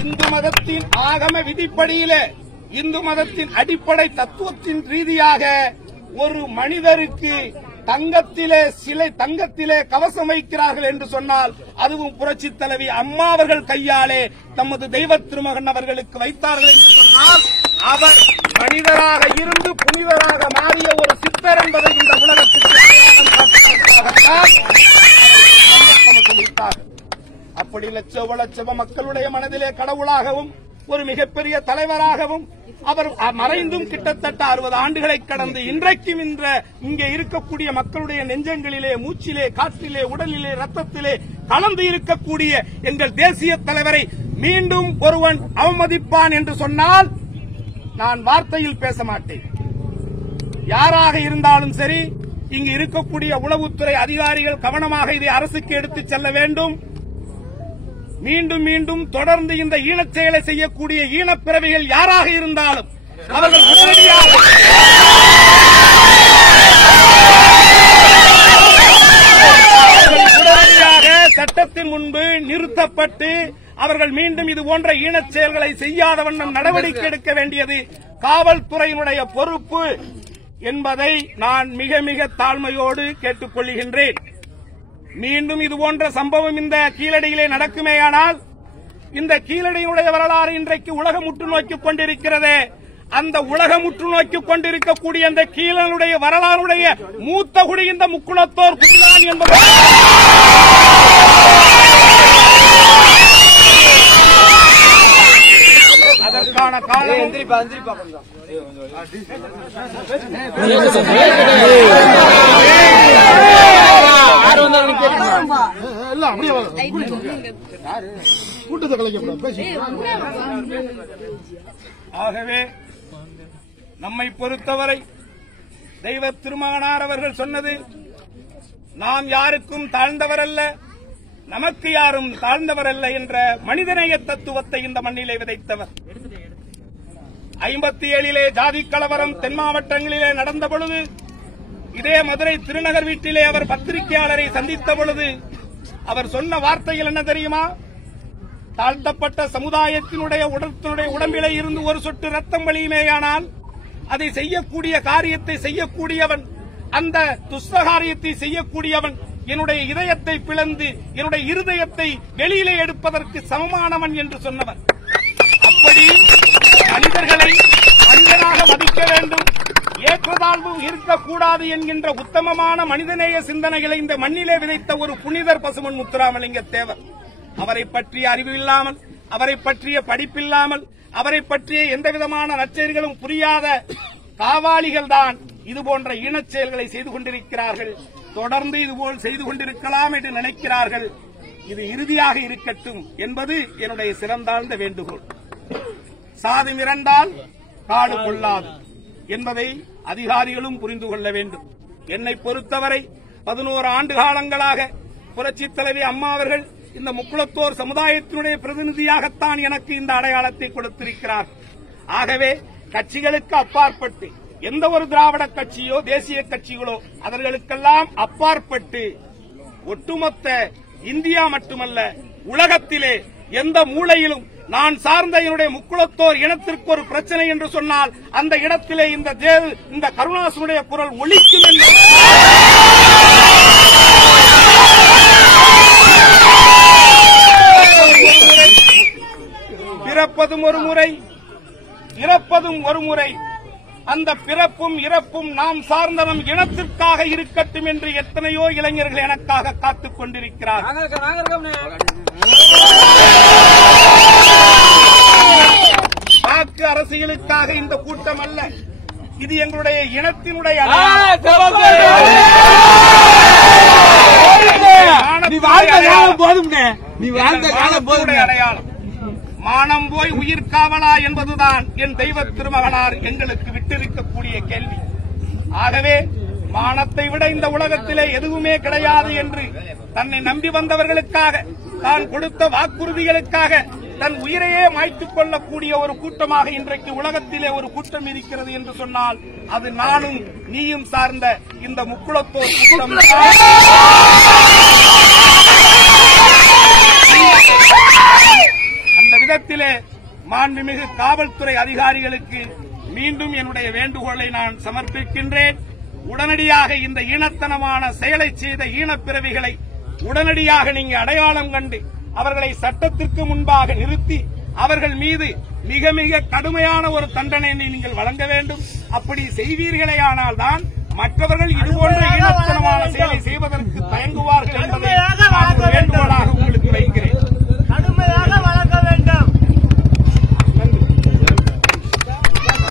இந்து மதத்தின் ஆகம விதிப்படியிலே, இந்து மதத்தின் அடிப்படை தத்துவத்தின் ரீதியாக ஒரு மனிதருக்கு தங்கத்திலே கவசம் வைக்கிறார்கள் என்று சொன்னால், அதுவும் புரட்சித் தலைவி அம்மா அவர்கள் கையாலே தமது தெய்வ திருமகன் அவர்களுக்கு வைத்தார்கள் என்று சொன்னால், அவர் மனிதராக இருந்து புனிதராக மாறிய ஒரு சித்தர் என்பதை இந்த உலகத்துக்கு சொல்லித்தார்கள். அப்படி லட்சோப மக்களுடைய மனதிலே கடவுளாகவும் ஒரு மிகப்பெரிய தலைவராகவும் அவர் மறைந்தும் கிட்டத்தட்ட 60 ஆண்டுகளை கடந்து இன்றைக்கும் இங்கே இருக்கக்கூடிய மக்களுடைய நெஞ்சங்களிலே, மூச்சிலே, காற்றிலே, உடலிலே, ரத்தத்திலே கலந்து இருக்கக்கூடிய எங்கள் தேசிய தலைவரை மீண்டும் ஒருவன் அவமதிப்பான் என்று சொன்னால் நான் வார்த்தையில் பேச மாட்டேன். யாராக இருந்தாலும் சரி, இங்கு இருக்கக்கூடிய உளவுத்துறை அதிகாரிகள் கவனமாக இதை அரசுக்கு எடுத்துச் செல்ல வேண்டும். மீண்டும் மீண்டும் தொடர்ந்து இந்த ஈனச் செயலை செய்யக்கூடிய ஈனப்பிறவிகள் யாராக இருந்தாலும் அவர்கள் உடனடியாக சட்டத்தின் முன்பு நிறுத்தப்பட்டு அவர்கள் மீண்டும் இது போன்ற ஈனச் செயல்களை செய்யாத வண்ணம் நடவடிக்கை எடுக்க வேண்டியது காவல்துறையினுடைய பொறுப்பு என்பதை நான் மிக மிக தாழ்மையோடு கேட்டுக் கொள்கின்றேன். மீண்டும் இதுபோன்ற சம்பவம் இந்த கீழடியிலே நடக்குமேயானால், இந்த கீழடியினுடைய வரலாறு இன்றைக்கு உலகம் உற்று நோக்கிக் கொண்டிருக்கிறது. அந்த உலகம் உற்று நோக்கிக் கொண்டிருக்கக்கூடிய அந்த கீழனுடைய வரலாறுடைய மூத்த குடி இந்த முக்குளத்தோர் குடிதான் என்பது அதற்கான காரணம் ஆகவே நம்மை பொறுத்தவரை தெய்வ திருமகனார் அவர்கள் சொன்னது, நாம் யாருக்கும் தாழ்ந்தவர் அல்ல, நமக்கு யாரும் தாழ்ந்தவர் அல்ல என்ற மனிதநேய தத்துவத்தை இந்த மண்ணிலே விதைத்தவர். 57 ஜாதி கலவரம் தென் மாவட்டங்களிலே நடந்த பொழுது, இதே மதுரை திருநகர் வீட்டிலே அவர் பத்திரிகையாளரை சந்தித்த பொழுது அவர் சொன்ன வார்த்தைகள் என்ன தெரியுமா? தாழ்த்தப்பட்ட சமுதாயத்தினுடைய உடம்பிலே இருந்து ஒரு சொட்டு ரத்தம் வழியுமேயானால் அதை செய்யக்கூடிய காரியத்தை செய்யக்கூடியவன், அந்த துஷ்டகாரியத்தை செய்யக்கூடியவன் என்னுடைய இதயத்தை பிளந்து என்னுடைய இருதயத்தை வெளியிலே எடுப்பதற்கு சமமானவன் என்று சொன்னவர். அப்படி மனிதர்களை மனிதனாக மதிக்க வேண்டும், ஏற்றதாழ்வு இருக்கக்கூடாது என்கின்ற உத்தமமான மனிதநேய சிந்தனைகளை இந்த மண்ணிலே விதைத்த ஒரு புனிதர் பசுமன் முத்துராமலிங்க தேவர். அவரை பற்றிய அறிவு இல்லாமல், அவரை பற்றிய படிப்பில்லாமல், அவரை பற்றிய எந்தவிதமான நற்செயல்களும் புரியாத காவாலிகள் தான் இதுபோன்ற ஈனச் செயல்களை செய்து கொண்டிருக்கிறார்கள். தொடர்ந்து இதுபோல் செய்து கொண்டிருக்கலாம் என்று நினைக்கிறார்கள். இது இறுதியாக இருக்கட்டும் என்பது என்னுடைய சிறந்தாழ்ந்த வேண்டுகோள். சாதி மிரண்டால் காடு கொள்ளாது என்பதை அதிகாரிகளும் புரிந்து கொள்ள வேண்டும். என்னை பொறுத்தவரை 11 ஆண்டு காலங்களாக புரட்சித் தலைவி அம்மா அவர்கள் இந்த முக்குளத்தோர் சமுதாயத்தினுடைய பிரதிநிதியாகத்தான் எனக்கு இந்த அடையாளத்தை கொடுத்திருக்கிறார். ஆகவே கட்சிகளுக்கு அப்பாற்பட்டு எந்த ஒரு திராவிட கட்சியோ தேசிய கட்சிகளோ அவர்களுக்கெல்லாம் அப்பாற்பட்டு ஒட்டுமொத்த இந்தியா மட்டுமல்ல உலகத்திலே எந்த மூலையிலும் நான் சார்ந்த என்னுடைய முக்குளத்தோர் இனத்திற்கு ஒரு பிரச்சனை என்று சொன்னால் அந்த இடத்திலே இந்த கருணாசுடைய குரல் ஒலிக்கும் என்று பிறப்பதும் ஒரு முறை, இறப்பதும் ஒரு முறை. அந்த பிறப்பும் இறப்பும் நாம் சார்ந்த நம் இனத்திற்காக இருக்கட்டும் என்று எத்தனையோ இளைஞர்கள் எனக்காக காத்துக் கொண்டிருக்கிறார்கள். வாக்கு அரசியலுக்காக இந்த கூட்டம் அல்ல, இது எங்களுடைய இனத்தினுடைய அடையாளம். மானம் போய் உயிர் காவலா என்பதுதான் என் தெய்வ திருமகனார் எங்களுக்கு விட்டிருக்கக்கூடிய கேள்வி. ஆகவே மானத்தை விட இந்த உலகத்திலே எதுவுமே கிடையாது என்று தன்னை நம்பி வந்தவர்களுக்காக, தான் கொடுத்த வாக்குறுதிகளுக்காக தன் உயிரையே மாய்த்துக் கொள்ளக்கூடிய ஒரு கூட்டமாக இன்றைக்கு உலகத்திலே ஒரு கூட்டம் இருக்கிறது என்று சொன்னால் அது நானும் நீயும் சார்ந்த இந்த முக்குளத்தோர் கூட்டம். அந்த விதத்திலே மாண்புமிகு காவல்துறை அதிகாரிகளுக்கு மீண்டும் என்னுடைய வேண்டுகோளை நான் சமர்ப்பிக்கின்றேன். உடனடியாக இந்த ஈனத்தனமான செயலை செய்த ஈனப்பிறவிகளை உடனடியாக நீங்க அடையாளம் கண்டு அவர்களை சட்டத்திற்கு முன்பாக நிறுத்தி அவர்கள் மீது மிக மிக கடுமையான ஒரு தண்டனை நீங்கள் வழங்க வேண்டும். அப்படி செய்வீர்களேயானால் தான் மற்றவர்கள் இதுபோன்ற ஈனத்தனமான செயலை செய்வதற்கு